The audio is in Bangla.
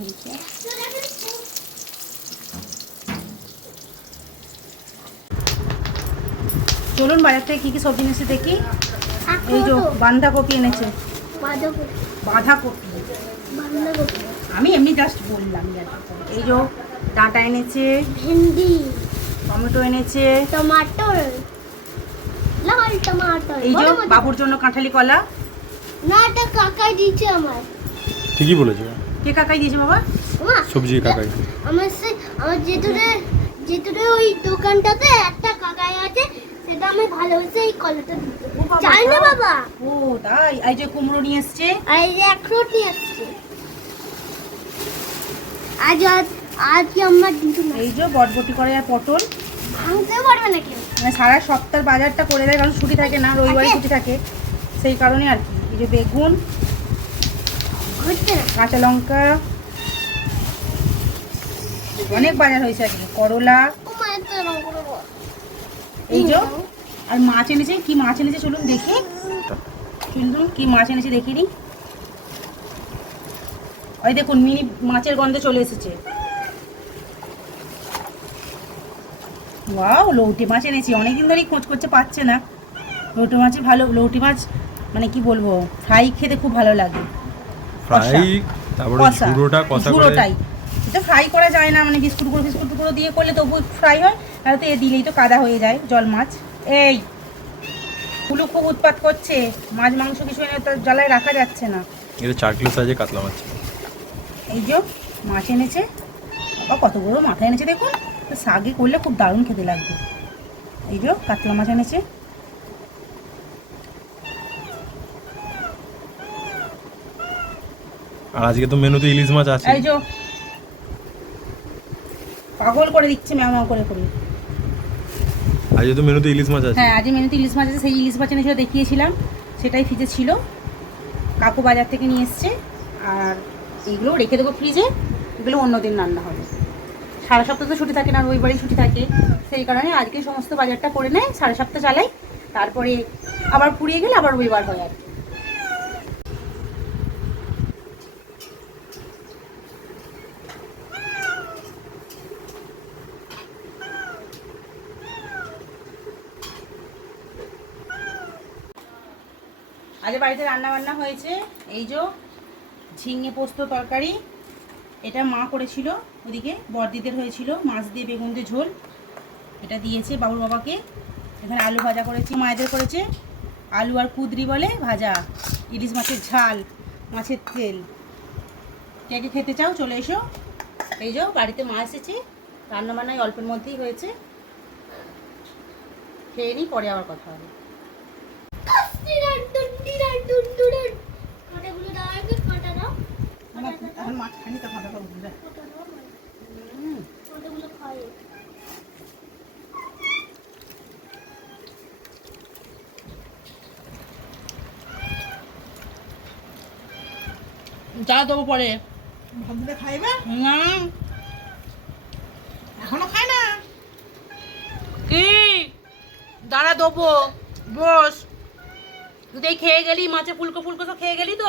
হয়েছে। চলুন বাজার থেকে কী কী সবজি এনেছে দেখি। এই যে বাঁধাকপি এনেছে, বাঁধাকপি আমি এমনি জাস্ট বললাম। এই যে ডাঁটা এনেছে, ভেন্ডি, টমেটো এনেছে, টমাটোর, লাল টমাটোর। এই যে বাবুর জন্য কাঁঠালি কলা। না, এটা কাকাই দিয়েছে আমার। ঠিকই বলেছো। কে কাকাই দিয়েছে বাবা? সবজি কাকাই। আমার যেটুরে ওই দোকানটাতে একটা কাকাই আছে, সেটা আমি ভালোবেসে এই কলাটা দিতে চাই না বাবা। ও তাই? এই যে কুমড়ো নিয়ে এসছে, আর এই যে একরোটি আসছে। আজ আমার দিদু না, এই যে বটবটি করে আর পটল। ভাঙতেও পারবে না কেউ। মানে সারা সপ্তাহ বাজারটা করে দেয়, কারণ ছুটি থাকে না, রবিবারে ছুটি থাকে, সেই কারণে আর কি। এই যে বেগুন, ঘুরছে না। কাঁচা লঙ্কা, অনেক বাজার হয়েছে আর কি। করলা, ও মায়ের তো এরকম করে বল। এই যে আর মাছ এনেছে। কি মাছ এনেছে চলুন দেখি, চলুন কি মাছ এনেছে দেখিনি। ওই দেখুন মিনি মাছের গন্ধে চলে এসেছে। ওয়াও, লৌটি মাছ এনেছি, অনেকদিন ধরেই খোঁজ করছে, পাচ্ছে না। লৌটি মাছ ভালো, লৌটি মাছ মানে কি বলবো, ফ্রাই খেতে খুব ভালো লাগে। ফ্রাই, তারপরে ঝুড়োটা কষা করে। ঝুড়োটাই এটা ফ্রাই করা যায় না, মানে বিস্কুট গুঁড়ো দিয়ে করলে তবু ফ্রাই হয়, আর তো এ দিলেই তো কাদা হয়ে যায় জল মাছ। এই ফুলু খুব উৎপাত করছে, মাছ মাংস কিছু এনে তো জ্বালায় রাখা যাচ্ছে না। এটা 4 কিলো সাইজে কাতলা মাছ। এই যে মাছ এনেছে, বাবা কত বড় মাথা এনেছে দেখুন, তো শাগে করলে খুব দারুণ খেতে লাগবে। এই যে কাতলা মাছ এনেছে, আর আজকে তো মেনুতে ইলিশ মাছ আছে। এই যে পাগল করে দিচ্ছে ম্যাও ম্যাও করে করে। আজকে তো মেনুতে ইলিশ মাছ আছে। হ্যাঁ, আজ মেনুতে ইলিশ মাছ আছে, সেই ইলিশ মাছ এনেছিল দেখিয়েছিলাম, সেটাই ফ্রিজে ছিল, কাকু বাজার থেকে নিয়ে এসছে। আর এইগুলো রেখে দেবো ফ্রিজে, এগুলো অন্যদিন রান্না হবে। সারা সপ্তাহ তো ছুটি থাকে না, রবিবারই ছুটি থাকে, সেই কারণে আজকে সমস্ত বাজারটা করে নেয়, সাড়ে সপ্তাহ চালাই, তারপরে আবার পুড়িয়ে গেলে আবার রবিবার হয় আর কি। আজ বাড়িতে রান্না বান্না হয়েছে। এই যে ঝিঙে পোস্ত তরকারি, এটা মা করেছিল, ওদিকে বড়দিদের হয়েছিল মাছ দিয়ে বেগুন দিয়ে ঝোল, এটা দিয়েছে বাবুর বাবাকে। এখানে আলু ভাজা করেছি, মায়েদের করেছে আলু আর কুদরি বলে ভাজা, ইলিশ মাছের ঝাল, মাছের তেল। কে কে খেতে চাও চলে এসো। এই যে বাড়িতে মা এসেছে, রান্না বান্নায় অল্পের মধ্যেই হয়েছে, খেয়ে নিই, পরে আবার কথা হবে। এখন মাঝখানে তো ভালো করে বুঝলে। যা দেবো পরে। ভাবলে খাইবে না, এখনো খায় না। কি দাঁড়া দেবো, বস। তুই খেয়ে গেলি, মাছে ফুলকো ফুলকো তো খেয়ে গেলি তো।